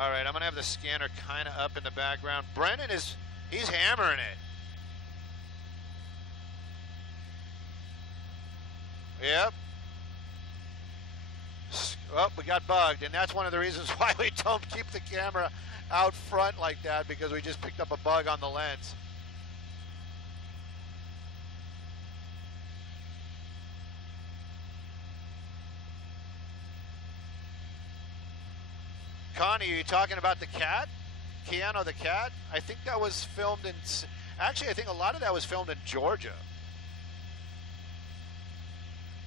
All right, I'm gonna have the scanner kind of up in the background. Brennan he's hammering it. Yep. Oh, we got bugged, and that's one of the reasons why we don't keep the camera out front like that, because we just picked up a bug on the lens. Connie, are you talking about the cat? Keanu the cat? I think that was filmed in... Actually, I think a lot of that was filmed in Georgia.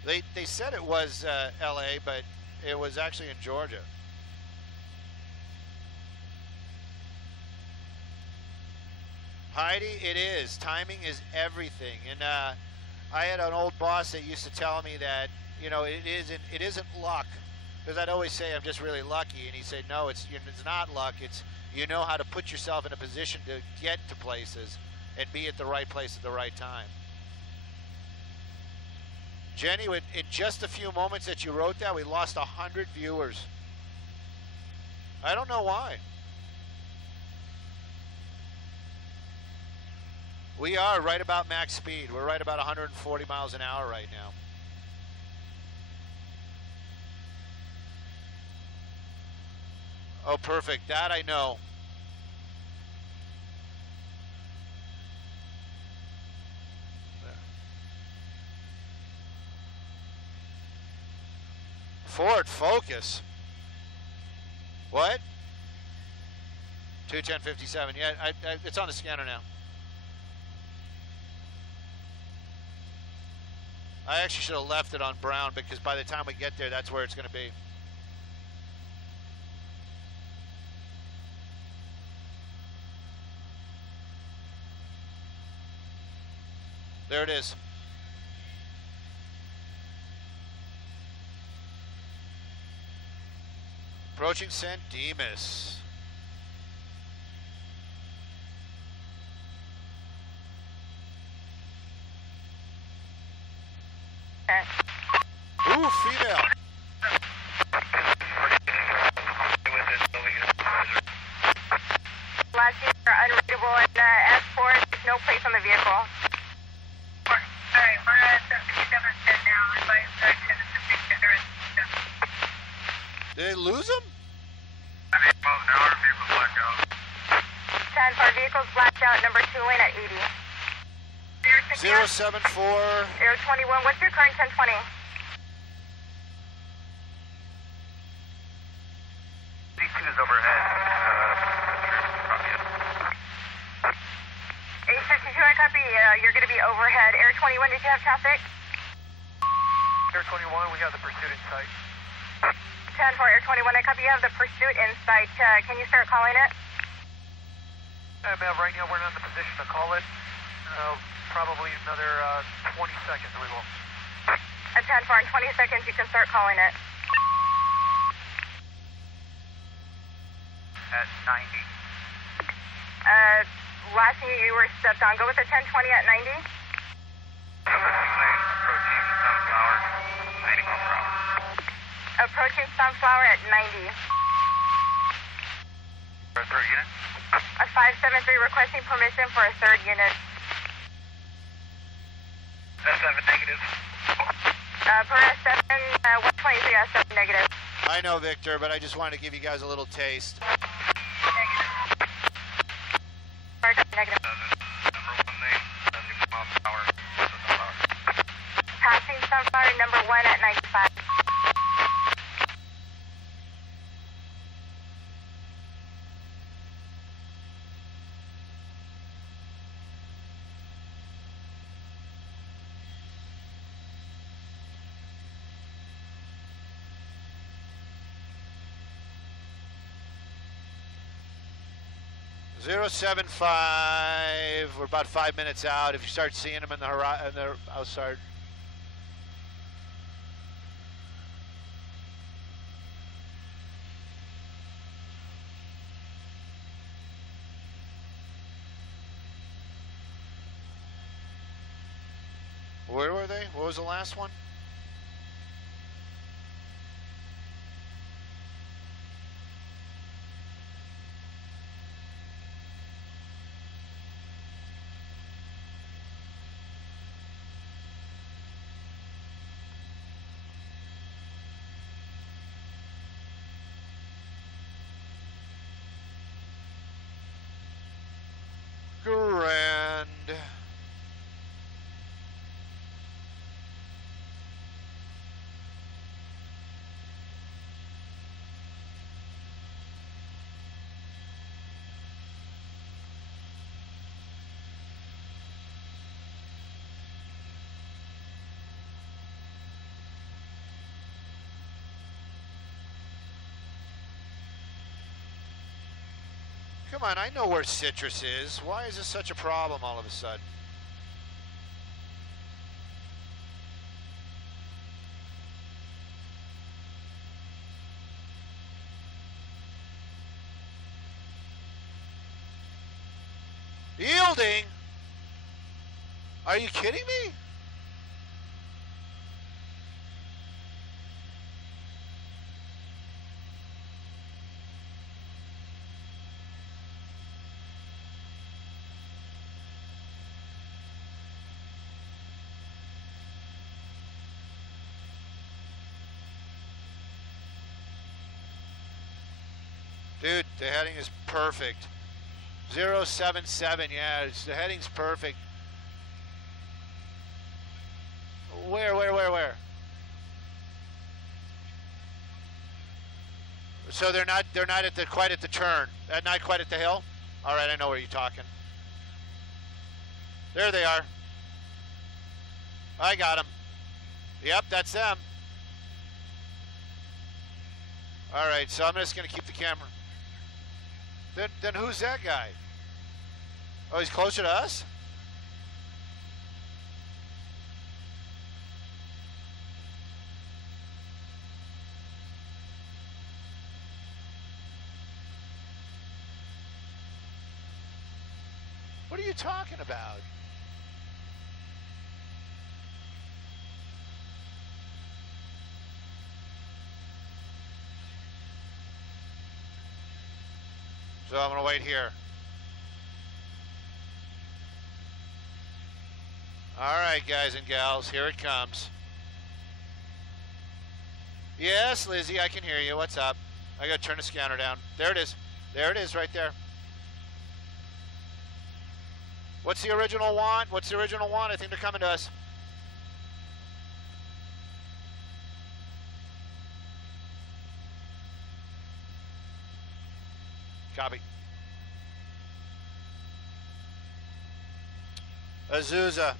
They said it was L.A., but it was actually in Georgia. Heidi, it is. Timing is everything. And I had an old boss that used to tell me that, you know, it isn't luck. Because I'd always say I'm just really lucky, and he said, no, it's not luck. It's you know how to put yourself in a position to get to places and be at the right place at the right time. Jenny, in just a few moments that you wrote that, we lost 100 viewers. I don't know why. We are right about max speed. We're right about 140 miles an hour right now. Oh, perfect. That I know. Ford Focus. What? 21057. Yeah, it's on the scanner now. I actually should have left it on brown, because by the time we get there, that's where it's going to be. There it is. Approaching San Dimas. Ooh, female. Last year, unreadable and S4, there's no place on the vehicle. Alright, we're at 57 now. Advise direction is 57. Did they lose him? I mean, well, now our vehicle's blacked out. 10 for vehicles blacked out, number 2 lane at 80. 074. Air 21, what's your current 1020? D2 is overhead. 852, I copy. You're going to be overhead. Air 21, did you have traffic? Air 21, we have the pursuit in sight. 10 for Air 21, I copy. You have the pursuit in sight. Can you start calling it? Ma'am, right now we're not in the position to call it. Probably another 20 seconds we will. 10 for in 20 seconds, you can start calling it. At 90. Last thing you were stepped on. Go with the 1020 at 90. Approaching Sunflower, 90 miles per hour. Approaching Sunflower at 90. For a third unit? A 573 requesting permission for a third unit. S7 negative. Per S7, 123 S7 negative. I know, Victor, but I just wanted to give you guys a little taste. Negative. Number 1 lane, 70 miles per hour. Passing Sunflower, number 1 at 95. Zero 075. We're about 5 minutes out. If you start seeing them in the horizon, I'll start. Where were they? What was the last one? Come on, I know where Citrus is. Why is this such a problem all of a sudden? Yielding? Are you kidding me? Dude, the heading is perfect. 077, yeah, the heading's perfect. Where? So they're not at the quite at the turn. Not quite at the hill? All right, I know where you're talking. There they are. I got them. Yep, that's them. All right, so I'm just going to keep the camera. Then who's that guy? Oh, he's closer to us? What are you talking about? So I'm going to wait here. All right, guys and gals, here it comes. Yes, Lizzie, I can hear you. What's up? I got to turn the scanner down. There it is. There it is right there. What's the original want? What's the original want? I think they're coming to us. Copy. Azusa.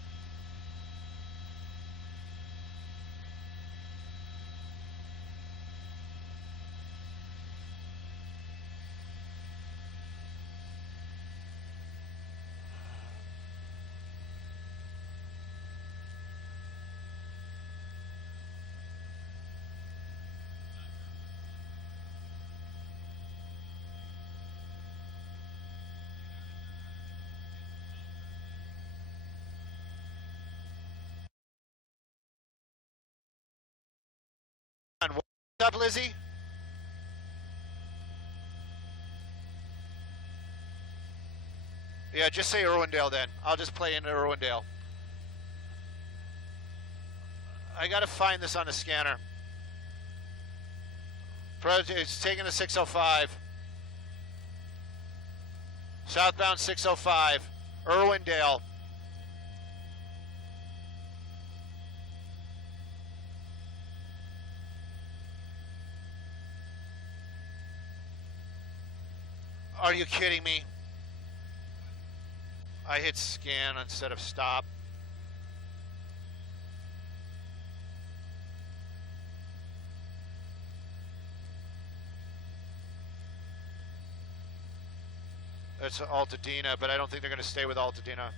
What's up, Lizzie? Yeah, just say Irwindale then. I'll just play into Irwindale. I gotta find this on the scanner. It's taking the 605. Southbound 605. Irwindale. Are you kidding me? I hit scan instead of stop. That's Altadena, but I don't think they're going to stay with Altadena.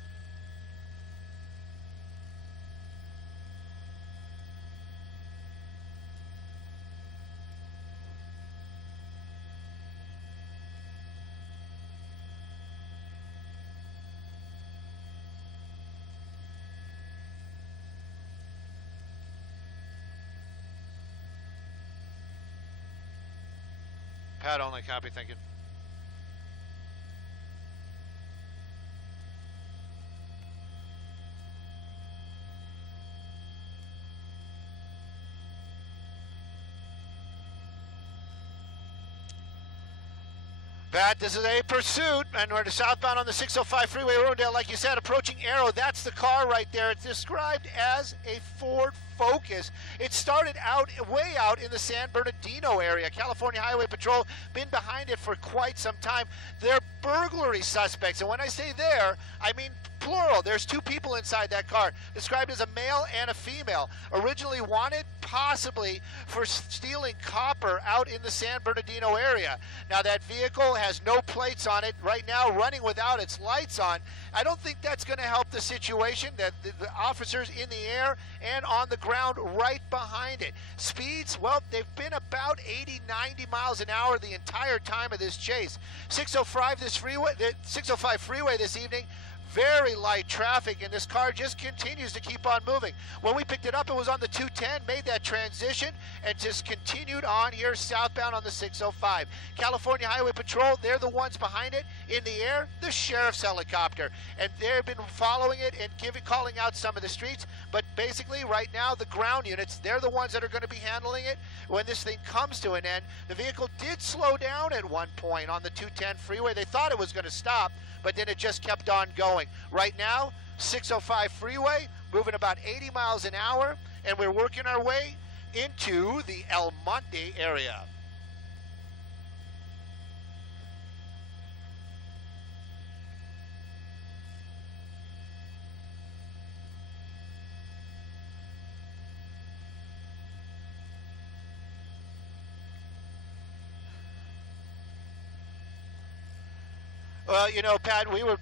Pad only, copy, thank you. Pat, this is a pursuit, and we're southbound on the 605 freeway, Irwindale, like you said, approaching Arrow. That's the car right there. It's described as a Ford Focus. It started out way out in the San Bernardino area. California Highway Patrol been behind it for quite some time. They're burglary suspects, and when I say there, I mean plural. There's two people inside that car, described as a male and a female. Originally wanted, possibly for stealing copper out in the San Bernardino area. Now, that vehicle has no plates on it right now, running without its lights on. I don't think that's going to help the situation. That the officers in the air and on the ground right behind it. Speeds, well, they've been about 80, 90 miles an hour the entire time of this chase. 605 freeway this evening. Very light traffic, and this car just continues to keep on moving. When we picked it up, it was on the 210, made that transition, and just continued on here southbound on the 605. California Highway Patrol, they're the ones behind it. In the air, the sheriff's helicopter. And they've been following it and calling out some of the streets. But basically, right now, the ground units, they're the ones that are going to be handling it when this thing comes to an end. The vehicle did slow down at one point on the 210 freeway. They thought it was going to stop, but then it just kept on going. Right now, 605 freeway, moving about 80 miles an hour, and we're working our way into the El Monte area. Well, you know, Pat, we were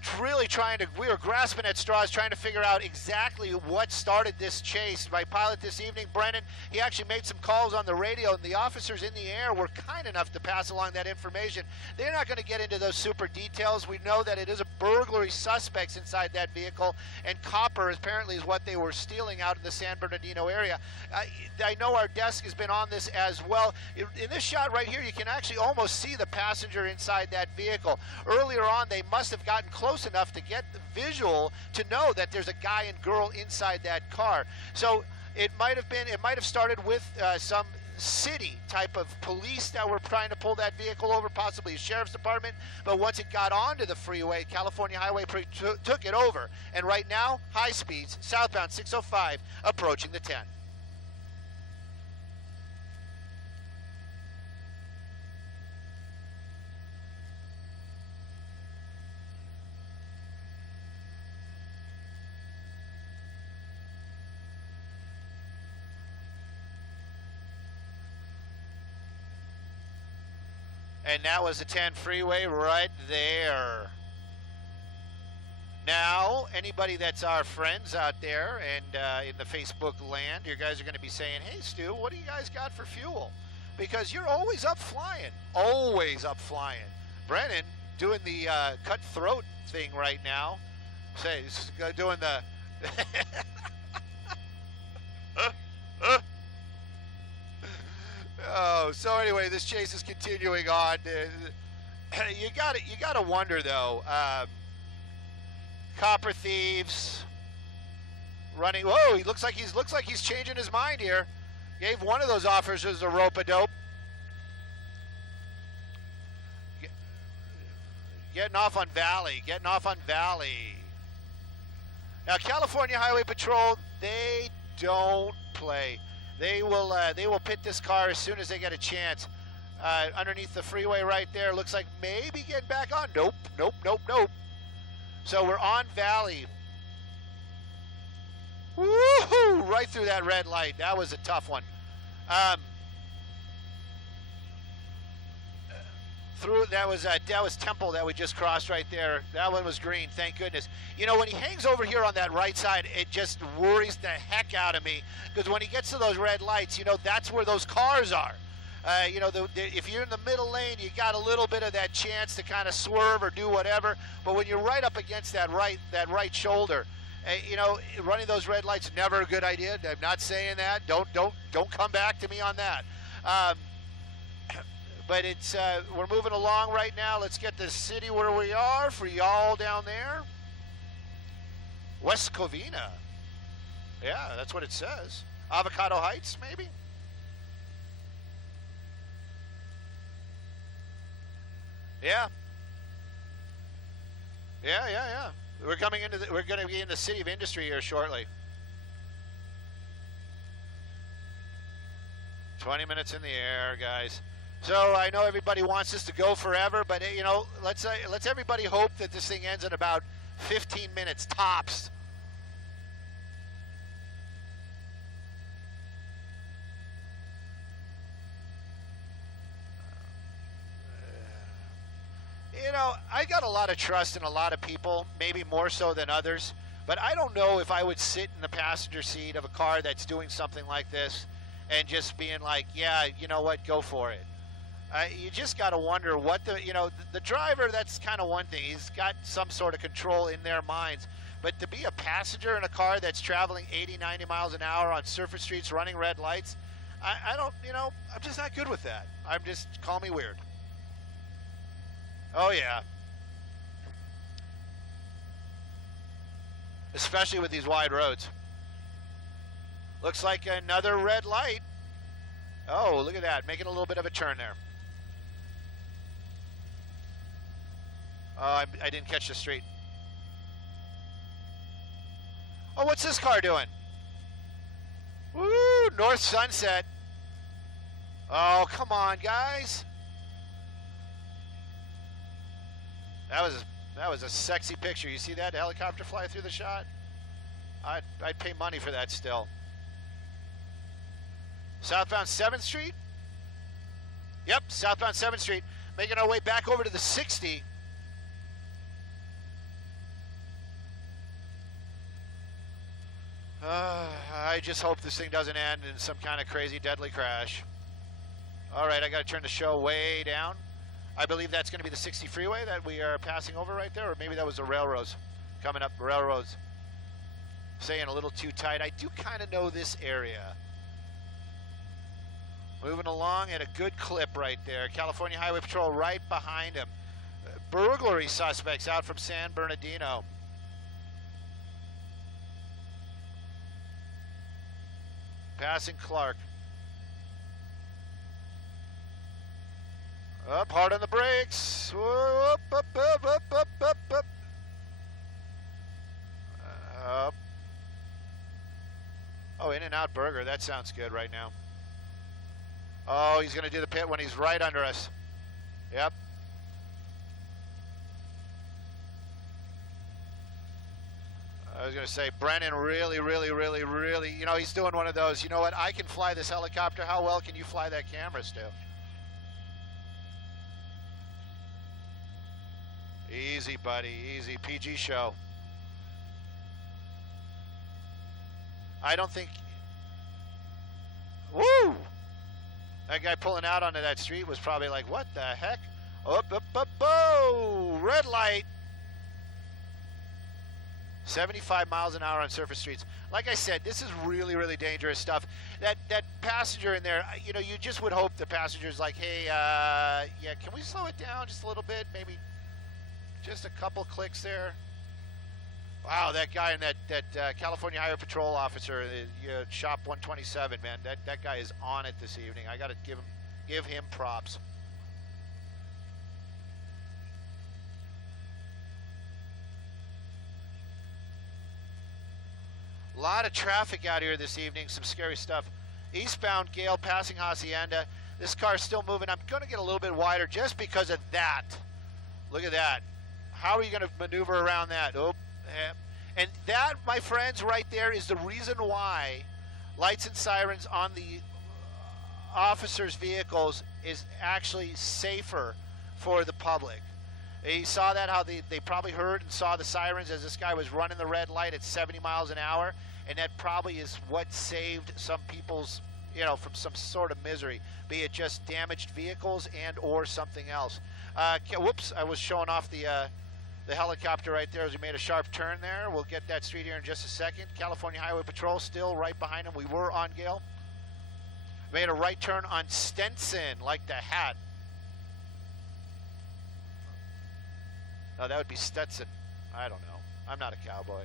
grasping at straws trying to figure out exactly what started this chase. My pilot this evening, Brennan, he actually made some calls on the radio, and the officers in the air were kind enough to pass along that information. They're not going to get into those super details. We know that it is a burglary suspects inside that vehicle, and copper apparently is what they were stealing out in the San Bernardino area. I know our desk has been on this as well. In this shot right here, you can actually almost see the passenger inside that vehicle. Earlier on, they must have gotten close enough to get the visual to know that there's a guy and girl inside that car. So it might have started with some city type of police that were trying to pull that vehicle over, possibly a sheriff's department. But once it got onto the freeway, California Highway took it over. And right now, high speeds, southbound 605, approaching the 10. And that was the 10 freeway right there. Now, anybody that's our friends out there and in the Facebook land, you guys are going to be saying, hey, Stu, what do you guys got for fuel? Because you're always up flying. Always up flying. Brennan doing the cutthroat thing right now. Say, doing the... Oh, so anyway, this chase is continuing on. You gotta wonder though. Copper thieves running. Whoa, he looks like he's changing his mind here. Gave one of those officers a rope-a-dope. Getting off on Valley. Now, California Highway Patrol, they don't play. They will pit this car as soon as they get a chance. Underneath the freeway right there, looks like maybe getting back on. Nope. So we're on Valley. Woohoo! Right through that red light. That was a tough one. That was Temple that we just crossed right there. That one was green, thank goodness. You know, when he hangs over here on that right side, it just worries the heck out of me, because when he gets to those red lights, you know, that's where those cars are. You know, if you're in the middle lane, you got a little bit of that chance to kind of swerve or do whatever. But when you're right up against that right shoulder, you know, running those red lights, never a good idea. I'm not saying that. Don't come back to me on that. But it's we're moving along right now. Let's get the city where we are for y'all down there. West Covina. Yeah, that's what it says. Avocado Heights, maybe? Yeah. Yeah. We're going to be in the city of industry here shortly. 20 minutes in the air, guys. So I know everybody wants this to go forever, but you know, let's everybody hope that this thing ends in about 15 minutes tops. I got a lot of trust in a lot of people, maybe more so than others, but I don't know if I would sit in the passenger seat of a car that's doing something like this and just being like, yeah, you know what, go for it. You just got to wonder what the driver, that's kind of one thing. He's got some sort of control in their minds. But to be a passenger in a car that's traveling 80, 90 miles an hour on surface streets running red lights, I don't, I'm just not good with that. Call me weird. Oh, yeah. Especially with these wide roads. Looks like another red light. Oh, look at that. Making a little bit of a turn there. Oh, I didn't catch the street. Oh, what's this car doing? Woo, North Sunset. Oh, come on, guys. That was a sexy picture. You see that helicopter fly through the shot? I'd pay money for that still. Southbound 7th Street? Yep, southbound 7th Street. Making our way back over to the 60. I just hope this thing doesn't end in some kind of crazy deadly crash. All right, I got to turn the show way down. I believe that's going to be the 60 freeway that we are passing over right there, or maybe that was the railroads coming up. Railroads saying a little too tight. I do kind of know this area. Moving along at a good clip right there. California Highway Patrol right behind him. Burglary suspects out from San Bernardino. Passing Clark. Up, hard on the brakes. Up, up, up, up, up, up, up. Up. Oh, In-N-Out Burger. That sounds good right now. Oh, he's going to do the pit when he's right under us. Yep. I was going to say, Brennan really, he's doing one of those, you know what, I can fly this helicopter. How well can you fly that camera still? Easy, buddy, easy. PG show. I don't think... Woo! That guy pulling out onto that street was probably like, what the heck? Up, up, up, oh! Red light! 75 miles an hour on surface streets. Like I said, this is really, dangerous stuff. That passenger in there, you just would hope the passenger's like, hey, yeah, can we slow it down just a little bit? Maybe just a couple clicks there. Wow, that guy and that California Highway Patrol officer, Shop 127, man, that guy is on it this evening. I got to give him props. A lot of traffic out here this evening, some scary stuff. Eastbound Gale passing Hacienda. This car's still moving. I'm going to get a little bit wider just because of that. Look at that. How are you going to maneuver around that? Oh, and that, my friends, right there is the reason why lights and sirens on the officers' vehicles is actually safer for the public. You saw that, how they probably heard and saw the sirens as this guy was running the red light at 70 miles an hour, and that probably is what saved some people's, from some sort of misery, be it just damaged vehicles and or something else. Whoops, I was showing off the helicopter right there as we made a sharp turn there. We'll get that street here in just a second. California Highway Patrol still right behind him. We were on Gale. Made a right turn on Stenson, like the hat. No, that would be Stetson. I don't know. I'm not a cowboy.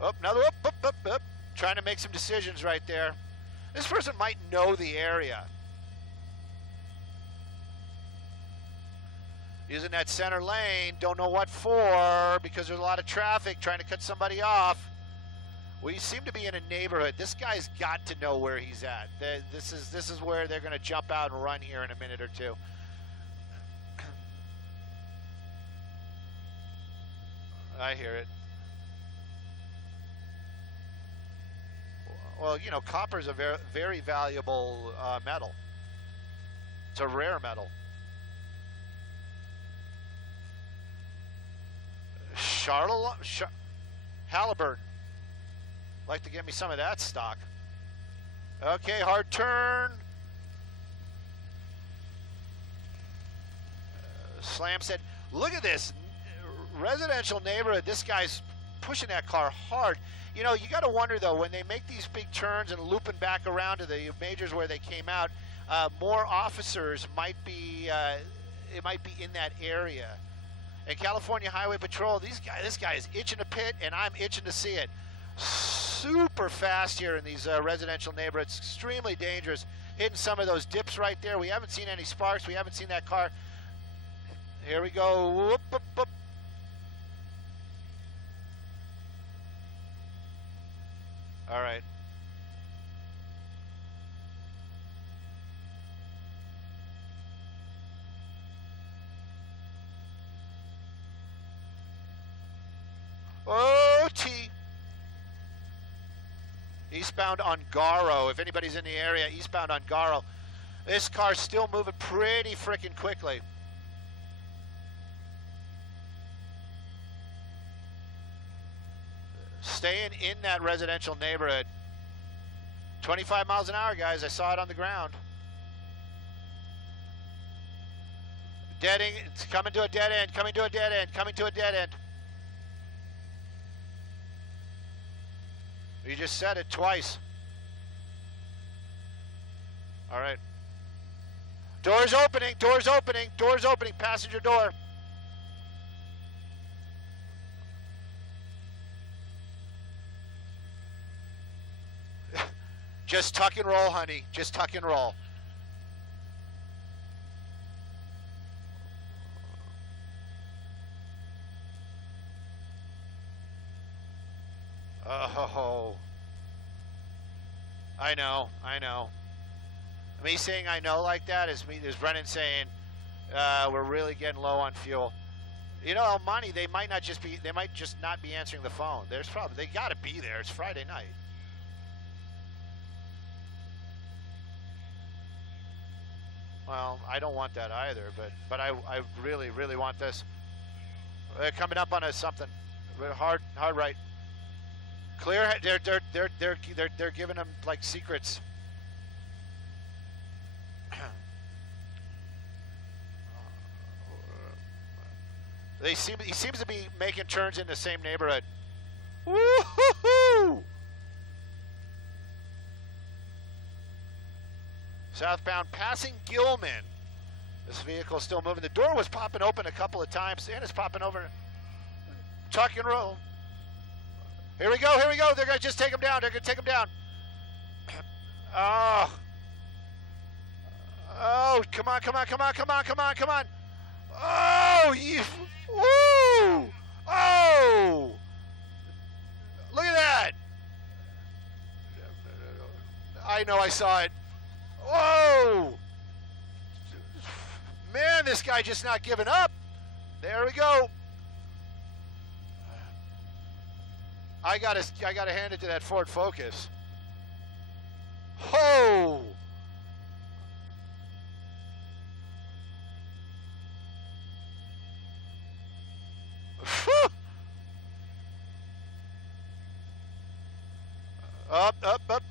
Oh, another up. Trying to make some decisions right there. This person might know the area. Using that center lane, don't know what for, because there's a lot of traffic trying to cut somebody off. We seem to be in a neighborhood. This guy's got to know where he's at. This is where they're going to jump out and run here in a minute or two. I hear it. Well, copper is a very, very valuable metal. It's a rare metal. Halliburton. Like to get me some of that stock. Okay, hard turn. Slam said, look at this residential neighborhood. This guy's pushing that car hard. You know, you got to wonder, though, when they make these big turns and looping back around to the majors where they came out, more officers might be, it might be in that area. And California Highway Patrol, this guy is itching to pit, and I'm itching to see it. Super fast here in these residential neighborhoods, extremely dangerous. Hitting some of those dips right there. We haven't seen any sparks. We haven't seen that car. Here we go. Whoop, whoop, whoop. All right. OT. Eastbound on Garo. If anybody's in the area, eastbound on Garo. This car's still moving pretty freaking quickly. Staying in that residential neighborhood. 25 miles an hour, guys. I saw it on the ground. Deading. It's coming to a dead end. Coming to a dead end. Coming to a dead end. You just said it twice. All right. Doors opening. Doors opening. Doors opening. Passenger door. Just tuck and roll, honey. Just tuck and roll. Oh. I know. Me saying I know like that is Brennan saying we're really getting low on fuel. You know, El Monte, they might just not be answering the phone. They got to be there. It's Friday night. Well, I don't want that either, but I really, really want this. Coming up on us something. Hard right. Clear. They're giving them like secrets. He seems to be making turns in the same neighborhood. Woo-hoo-hoo! Southbound passing Gilman. This vehicle is still moving. The door was popping open a couple of times, and it's popping over. Tuck and roll. Here we go. They're going to just take him down. Oh, come on. Oh, you. Woo! Oh! Look at that. I know, I saw it. Whoa! Man, this guy just not giving up. There we go. I gotta hand it to that Ford Focus. Ho! Up.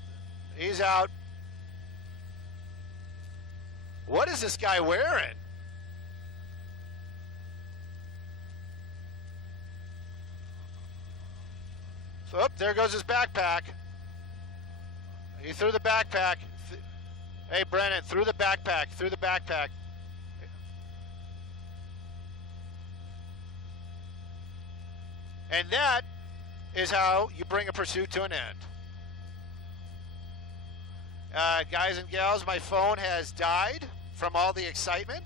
He's out. What is this guy wearing? So, there goes his backpack. He threw the backpack. Hey, Brennan, threw the backpack. And that is how you bring a pursuit to an end. Guys and gals, my phone has died from all the excitement.